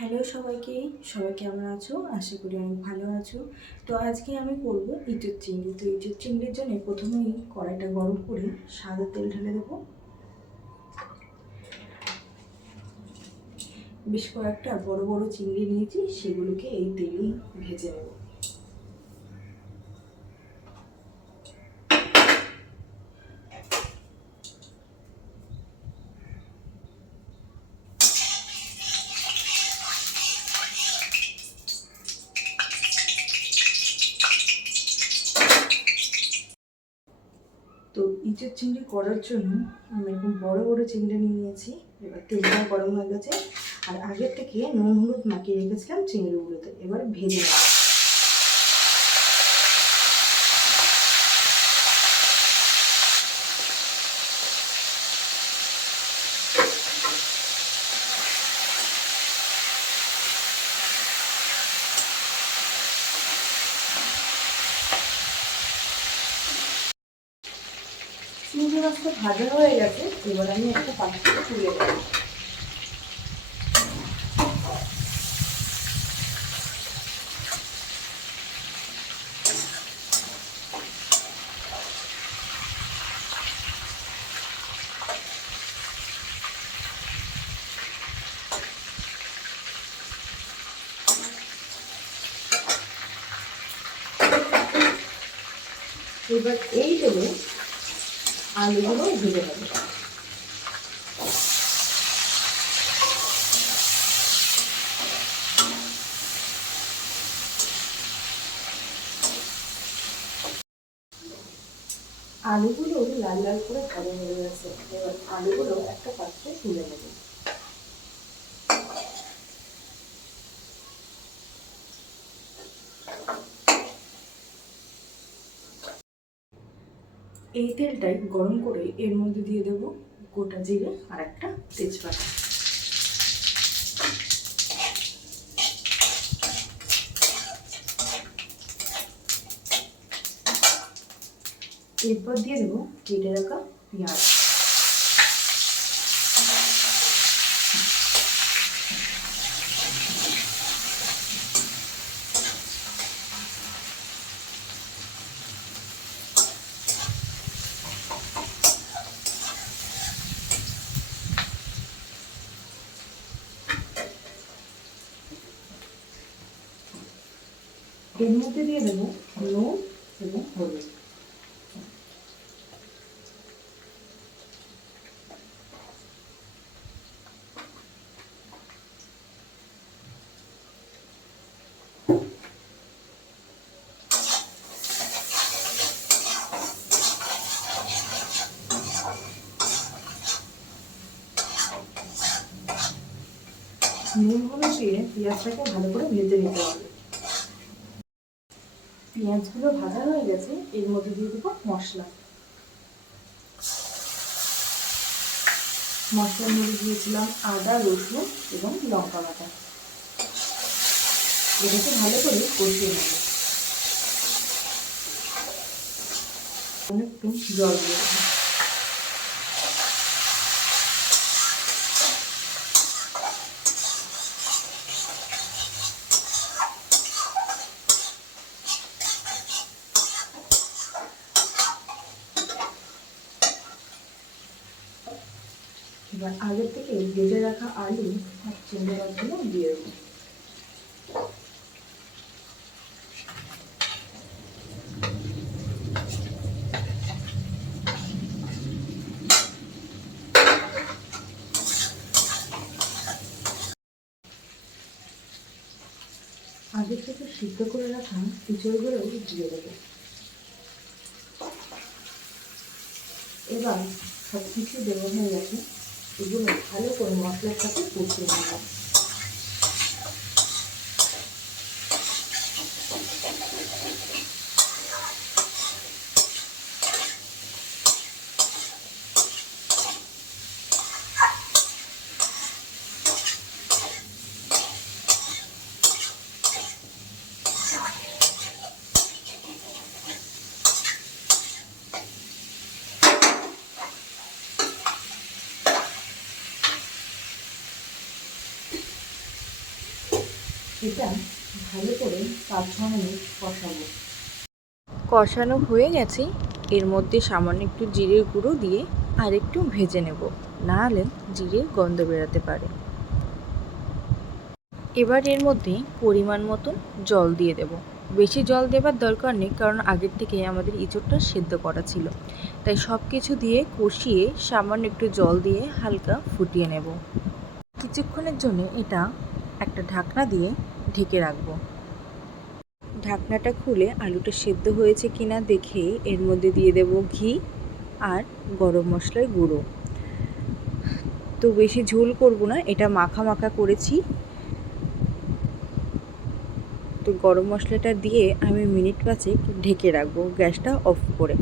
Hello সবাইকে, সবাই কেমন আছো? আশা করি অনেক ভালো আছো। তো আজকে আমি করব ইঁচড় চিংড়ি। তো ইঁচড় চিংড়ির জন্য প্রথমেই কড়াইটা গরম করে সাদা তেল ঢেলে দেবো। বেশ কয়েকটা বড় বড় চিংড়ি নিয়েছি, সেগুলোকে এই তেলেই ভেজে নেব। তো ইঁচড় চিংড়ি করার জন্য আমি এরকম বড় বড় চিংড়ি নিয়ে নিয়েছি। এবার তেলটা গরম হয়ে গেছে, আর আগের থেকে নুন হলুদ মাখিয়ে রেখেছিলাম চিংড়িগুলোতে। এবার ভেজে নেব। চিংড়ি মাছটা ভাজা হয়ে গেছে, এবার আমি একটা পাত্রে তুলে দেবো। এবার এই তেলে আলুগুলো ভেজে নেব। আলুগুলো লাল লাল করে ভাজা হয়ে গেছে, এবার আলুগুলো একটা পাত্রে তুলে নেব। এই তেলটাই গরম করে এর মধ্যে দিয়ে দেব গোটা জিরে আর একটা তেজপাতা। এরপর দিয়ে দেবো কেটে রাখা পেঁয়াজ। এর মধ্যে দিয়ে দেবো নুন এবং হলুদ। নুন হলুদ দিয়ে পেঁয়াজটাকে ভালো করে ভেজে নিতে হবে। পেঁয়াজগুলো ভাজা হয়ে গেছে, এর মধ্যে দিয়ে দেবো মশলা। মশলার মধ্যে দিয়েছিলাম আদা, রসুন এবং লঙ্কা বাটা। এটাকে ভালো করে কষিয়ে নেব। একটু জল দিয়েছি। এবার আগের থেকে ভেজে রাখা আলু আর চিংড়ি মাছগুলো দিয়ে দেবো। আগের থেকে সিদ্ধ করে রাখা ইঁচড়গুলোও দিয়ে দেবো। এবার সব কিছু দেওয়া হয়ে গেছে, এগুলো ভালো করে মশলার সাথে কষিয়ে নেব। এটা ভালো করে 5-6 মিনিট কষাবো। কষানো হয়ে গেছে। এর মধ্যে সামান্য একটু জিরের গুঁড়ো দিয়ে আর একটু ভেজে নেব, নাহলে জিরের গন্ধ বেরোতে পারে। এবার এর মধ্যে পরিমাণ মতন জল দিয়ে দেব। বেশি জল দেবার দরকার নেই, কারণ আগের থেকে আমাদের ইঁচড়টা সেদ্ধ করা ছিল। তাই সব কিছু দিয়ে কষিয়ে সামান্য একটু জল দিয়ে হালকা ফুটিয়ে নেব। কিছুক্ষণের জন্য এটা একটা ঢাকনা দিয়ে ঢেকে রাখবো। ঢাকনাটা খুলে আলুটা সেদ্ধ হয়েছে কিনা দেখে এর মধ্যে দিয়ে দেব ঘি আর গরম মশলার গুঁড়ো। তো বেশি ঝোল করব না, এটা মাখা মাখা করেছি। তো গরম মশলাটা দিয়ে আমি মিনিট 5 ঢেকে রাখবো গ্যাসটা অফ করে।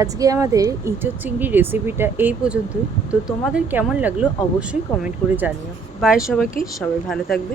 আজকে আমাদের ইঁচড় চিংড়ি রেসিপিটা এই পর্যন্তই। তো তোমাদের কেমন লাগলো অবশ্যই কমেন্ট করে জানিও। বাই সবাইকে, সবাই ভালো থাকবে।